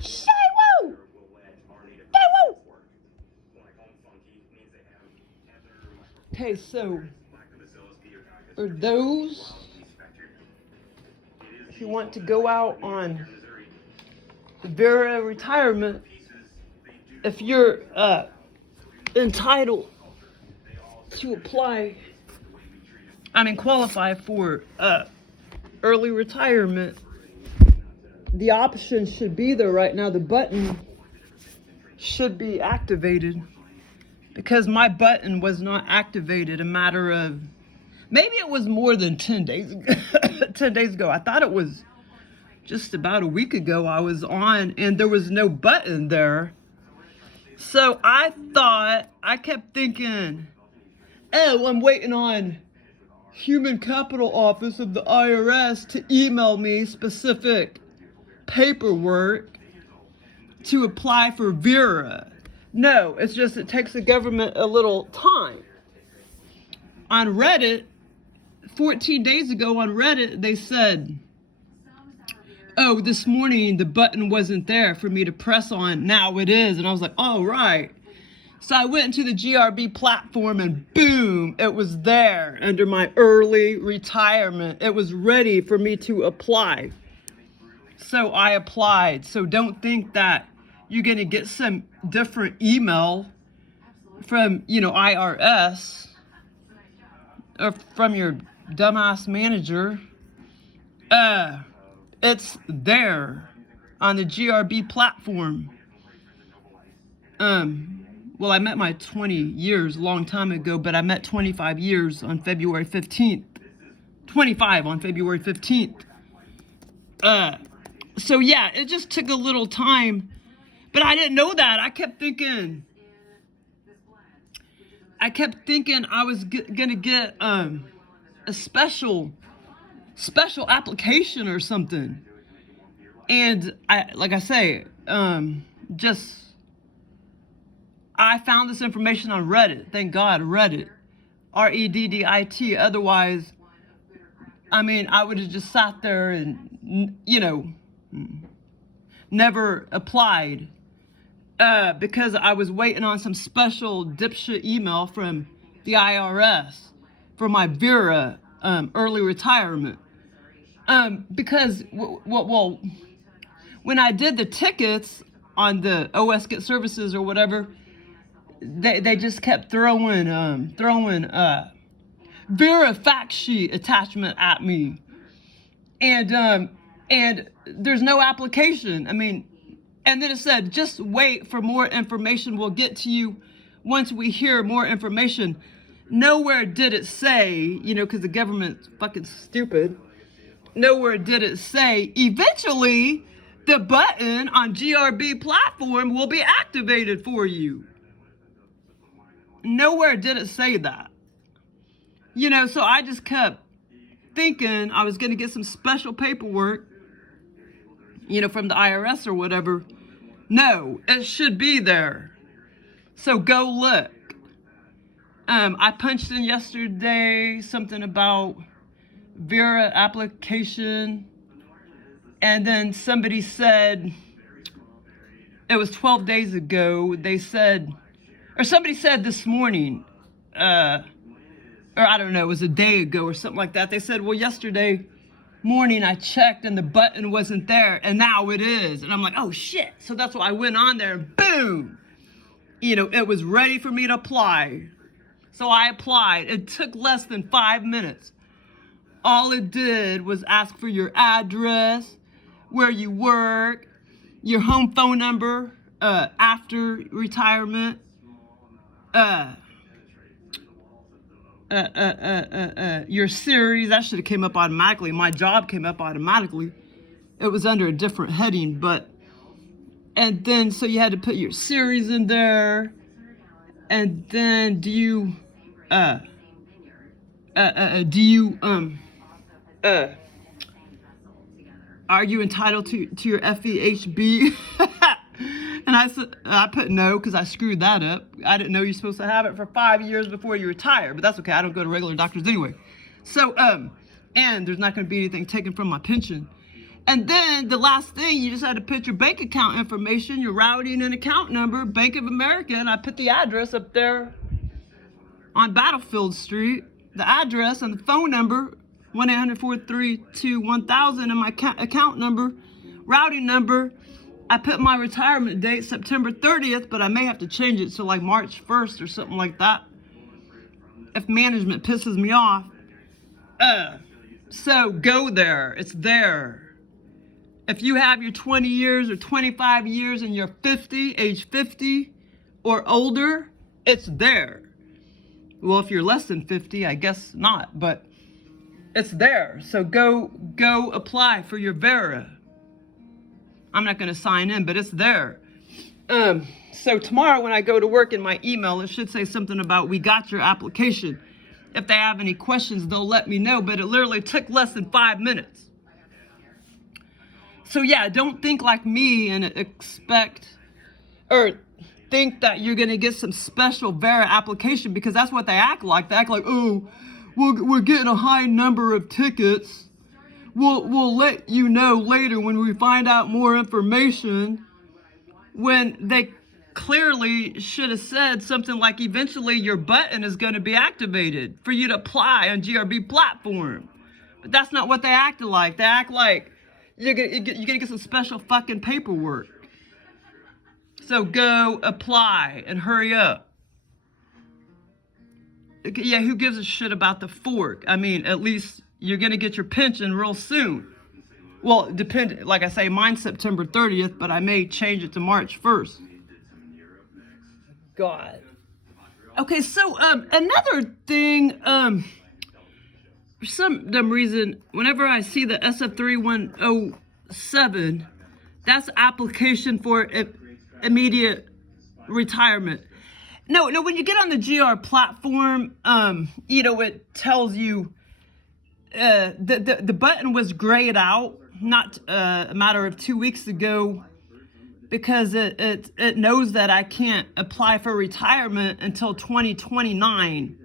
Shoo-woo! Shoo-woo! Okay, so for those who want to go out on Vera retirement, if you're entitled to apply, qualify for early retirement, the option should be there right now. The button should be activated, because my button was not activated a matter of, maybe it was more than 10 days ago. 10 days ago. I thought it was just about a week ago I was on and there was no button there. So I kept thinking, oh, I'm waiting on Human Capital Office of the IRS to email me specific paperwork to apply for Vera. No, it's just it takes the government a little time. On Reddit, 14 days ago on Reddit, they said, oh, this morning the button wasn't there for me to press on. Now it is. And I was like, oh, right. So I went into the GRBpLATFORM and boom, it was there under my early retirement. It was ready for me to apply. So I applied. So don't think that you're going to get some different email from, IRS or from your dumbass manager. It's there on the GRBpLATFORM. Well, I met my 20 years a long time ago, but I met 25 years on February 15th. 25 on February 15th. So yeah, it just took a little time, but I didn't know that. I kept thinking I was gonna get a special application or something. And I found this information on Reddit. Thank God, Reddit. Reddit. Otherwise, I would have just sat there and, never applied. Because I was waiting on some special dipshit email from the IRS for my Vera early retirement. Because, when I did the tickets on the OS Get Services or whatever, they just kept throwing Vera fact sheet attachment at me, and there's no application. And then it said, just wait for more information. We'll get to you once we hear more information. Nowhere did it say, because the government's fucking stupid. Nowhere did it say, eventually, the button on GRBpLATFORM will be activated for you. Nowhere did it say that. So I just kept thinking I was going to get some special paperwork, from the IRS or whatever. No, it should be there. So go look. I punched in yesterday something about Vera application, and then somebody said, it was 12 days ago, they said, or somebody said this morning, or I don't know, it was a day ago or something like that. They said, well, yesterday morning I checked and the button wasn't there, and now it is. And I'm like, oh shit. So that's why I went on there and boom, it was ready for me to apply. So I applied. It took less than 5 minutes. All it did was ask for your address, where you work, your home phone number after retirement, your series. That should have came up automatically. My job came up automatically. It was under a different heading, and then so you had to put your series in there, and then are you entitled to your FEHB? And I put no, because I screwed that up. I didn't know you're supposed to have it for 5 years before you retire, but that's okay. I don't go to regular doctors anyway. So, and there's not going to be anything taken from my pension. And then the last thing, you just had to put your bank account information, your routing and account number, Bank of America, and I put the address up there on Battlefield Street, the address and the phone number, 1-800-432-1000, and my account number, routing number. I put my retirement date, September 30th, but I may have to change it to like March 1st or something like that, if management pisses me off. So go there, it's there. If you have your 20 years or 25 years and you're 50, age 50 or older, it's there. Well, if you're less than 50, I guess not, but it's there. So go apply for your Vera. I'm not going to sign in, but it's there. So tomorrow when I go to work in my email, it should say something about we got your application. If they have any questions, they'll let me know, but it literally took less than 5 minutes. So yeah, don't think like me and expect or think that you're going to get some special Vera application, because that's what they act like. They act like, oh, we're getting a high number of tickets. We'll let you know later when we find out more information, when they clearly should have said something like eventually your button is going to be activated for you to apply on GRBpLATFORM. But that's not what they acted like. They act like you're gonna get some special fucking paperwork. So go apply and hurry up. Yeah, who gives a shit about the fork? I mean, at least you're gonna get your pension real soon. Well, like I say, mine's September 30th, but I may change it to March 1st. God. Okay, so another thing, for some dumb reason, whenever I see the SF3107, that's application for immediate retirement. No, when you get on the GRPlatform, it tells you the button was grayed out not a matter of 2 weeks ago, because it knows that I can't apply for retirement until 2029.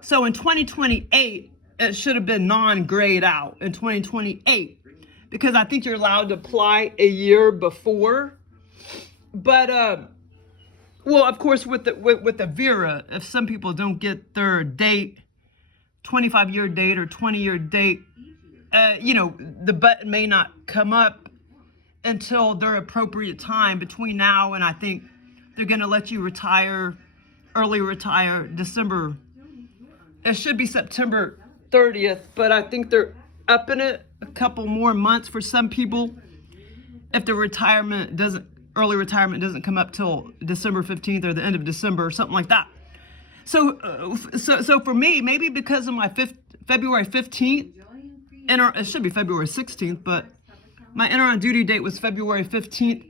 So in 2028, it should have been non-grayed out in 2028, because I think you're allowed to apply a year before. But well, of course, with the Vera, if some people don't get their date, 25-year date or 20-year date, the button may not come up until their appropriate time between now and, I think they're going to let you early retire December. It should be September 30th, but I think they're upping it a couple more months for some people if the early retirement doesn't come up till December 15th or the end of December or something like that. So for me, maybe because of my February 15th, it should be February 16th, but my enter on duty date was February 15th.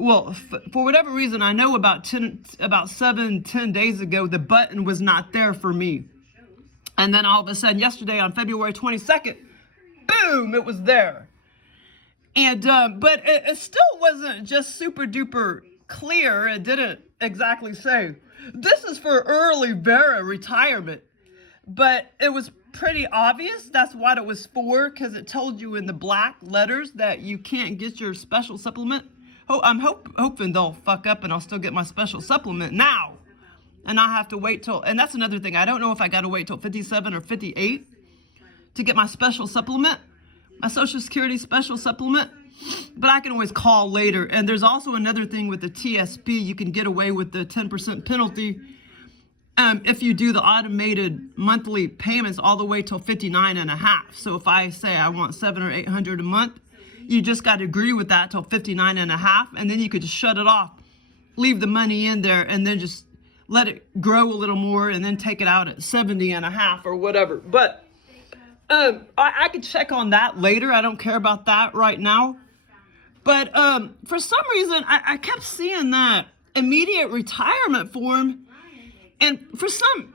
For whatever reason, I know about 7-10 days ago, the button was not there for me. And then all of a sudden, yesterday on February 22nd, boom, it was there. And but it still wasn't just super duper clear. It didn't exactly say, this is for early Vera retirement. But it was pretty obvious that's what it was for, because it told you in the black letters that you can't get your special supplement. I'm hoping they'll fuck up and I'll still get my special supplement now. And I have to wait till, and that's another thing, I don't know if I got to wait till 57 or 58 to get my special supplement, my Social Security special supplement, but I can always call later. And there's also another thing with the TSP, you can get away with the 10% penalty if you do the automated monthly payments all the way till 59 and a half. So if I say I want $700 or $800 a month, you just got to agree with that till 59 and a half, and then you could just shut it off, leave the money in there, and then just let it grow a little more, and then take it out at 70 and a half or whatever. But I could check on that later. I don't care about that right now. But for some reason, I kept seeing that immediate retirement form, and for some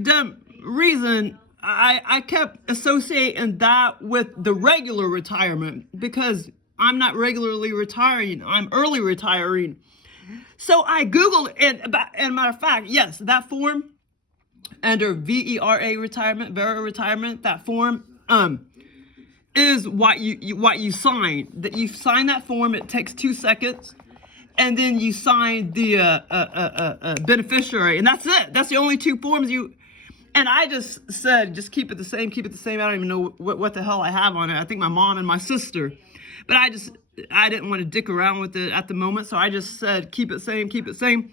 dumb reason, I kept associating that with the regular retirement, because I'm not regularly retiring, I'm early retiring. So I Googled, and matter of fact, yes, that form under Vera retirement, that form, is what you sign. That you sign that form. It takes 2 seconds, and then you sign the beneficiary, and that's it. That's the only 2 forms you. And I just said, just keep it the same, keep it the same. I don't even know what the hell I have on it. I think my mom and my sister, but I didn't want to dick around with it at the moment, so I just said keep it same, keep it same.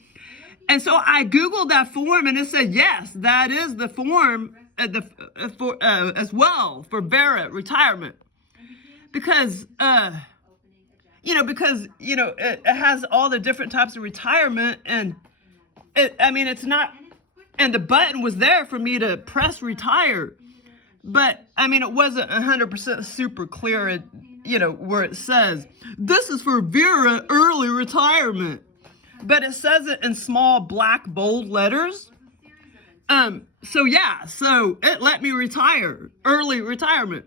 And so I Googled that form, and it said, yes, that is the form as well for Vera retirement. Because, it has all the different types of retirement, and it's not, and the button was there for me to press retire. But, it wasn't 100% super clear, where it says, this is for Vera early retirement. But it says it in small black bold letters. So it let me retire, early retirement.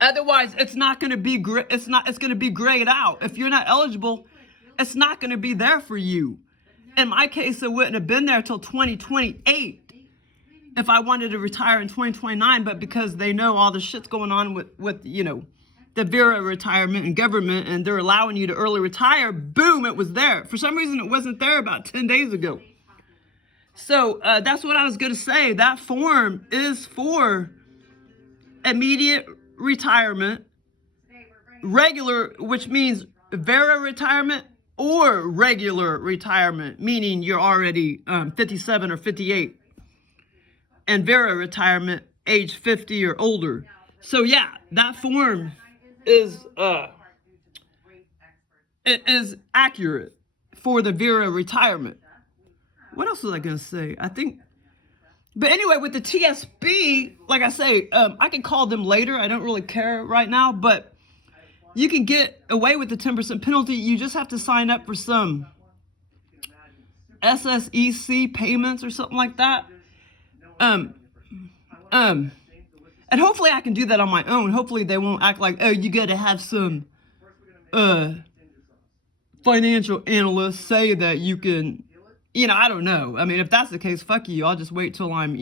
Otherwise, it's not going to be it's going to be grayed out. If you're not eligible, it's not going to be there for you. In my case, it wouldn't have been there till 2028 if I wanted to retire in 2029. But because they know all the shit's going on with the Vera retirement and government, and they're allowing you to early retire, boom, it was there. For some reason, it wasn't there about 10 days ago. So that's what I was going to say. That form is for immediate retirement, regular, which means Vera retirement, or regular retirement, meaning you're already 57 or 58, and Vera retirement, age 50 or older. So yeah, that form is it is accurate for the Vera retirement. What else was I gonna say? But anyway, with the TSB, like I say, I can call them later. I don't really care right now, but you can get away with the 10% penalty. You just have to sign up for some SSEC payments or something like that. And hopefully I can do that on my own. Hopefully they won't act like, oh, you got to have some financial analyst say that you can, I don't know. If that's the case, fuck you. I'll just wait till I'm,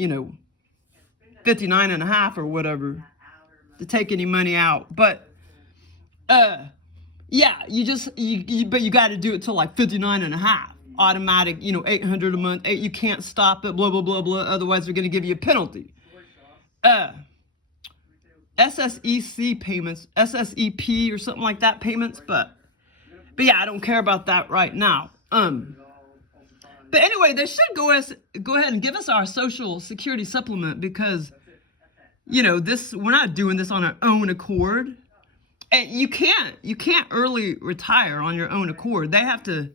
59 and a half or whatever to take any money out. But, yeah, but you got to do it till like 59 and a half. Automatic, $800 a month. You can't stop it, blah, blah, blah, blah. Otherwise, they're going to give you a penalty. SSEC payments, SSEP or something like that payments, but yeah, I don't care about that right now. But anyway, they should go ahead and give us our Social Security supplement, because we're not doing this on our own accord. And you can't early retire on your own accord. They have to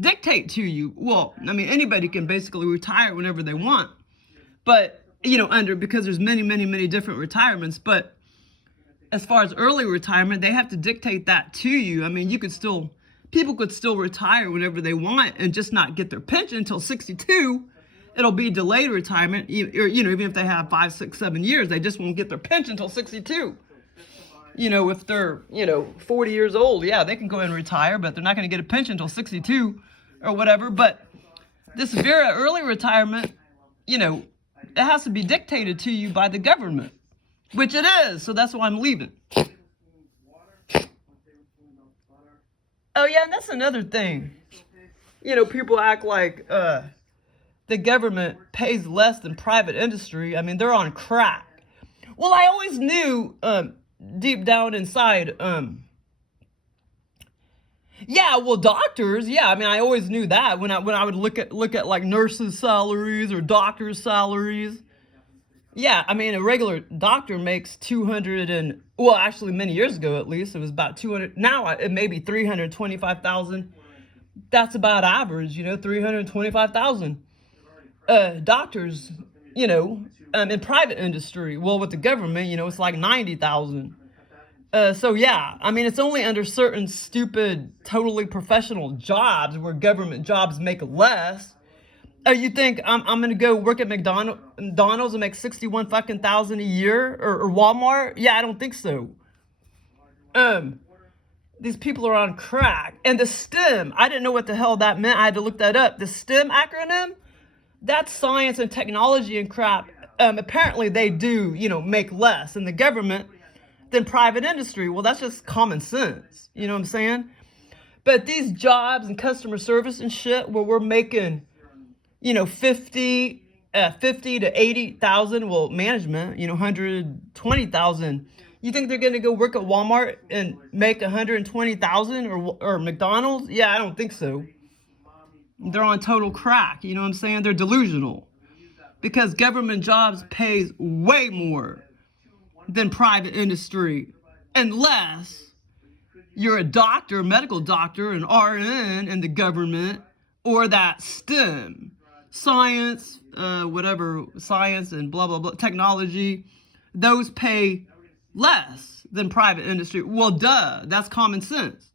dictate to you. Well, anybody can basically retire whenever they want, but because there's many different retirements. But as far as early retirement, they have to dictate that to you. People could still retire whenever they want and just not get their pension until 62. It'll be delayed retirement, or even if they have 5, 6, 7 years, they just won't get their pension until 62. If they're 40 years old, yeah, they can go and retire, but they're not going to get a pension until 62 or whatever. But this Vera early retirement, it has to be dictated to you by the government, which it is. So that's why I'm leaving. Oh, yeah, and that's another thing. People act like the government pays less than private industry. They're on crack. Well, I always knew deep down inside, doctors, I always knew that when I would look at like nurses' salaries or doctors' salaries. Yeah, a regular doctor makes 200 and, well, actually many years ago at least, it was about 200. Now it may be 325,000. That's about average, 325,000. Doctors, in private industry. Well, with the government, it's like 90,000. So yeah, it's only under certain stupid, totally professional jobs where government jobs make less. You think I'm gonna go work at McDonald's and make 61,000 a year, or Walmart? Yeah, I don't think so. These people are on crack. And the STEM, I didn't know what the hell that meant. I had to look that up. The STEM acronym, that's science and technology and crap. Apparently they do, make less. And the government, than private industry. Well, that's just common sense. You know what I'm saying? But these jobs and customer service and shit where we're making, 50 to 80,000, well, management, 120,000. You think they're going to go work at Walmart and make 120,000 or McDonald's? Yeah, I don't think so. They're on total crack. You know what I'm saying? They're delusional because government jobs pays way more than private industry, unless you're a doctor, a medical doctor, an RN in the government, or that STEM, science, science and blah, blah, blah, technology, those pay less than private industry. Well, duh, that's common sense.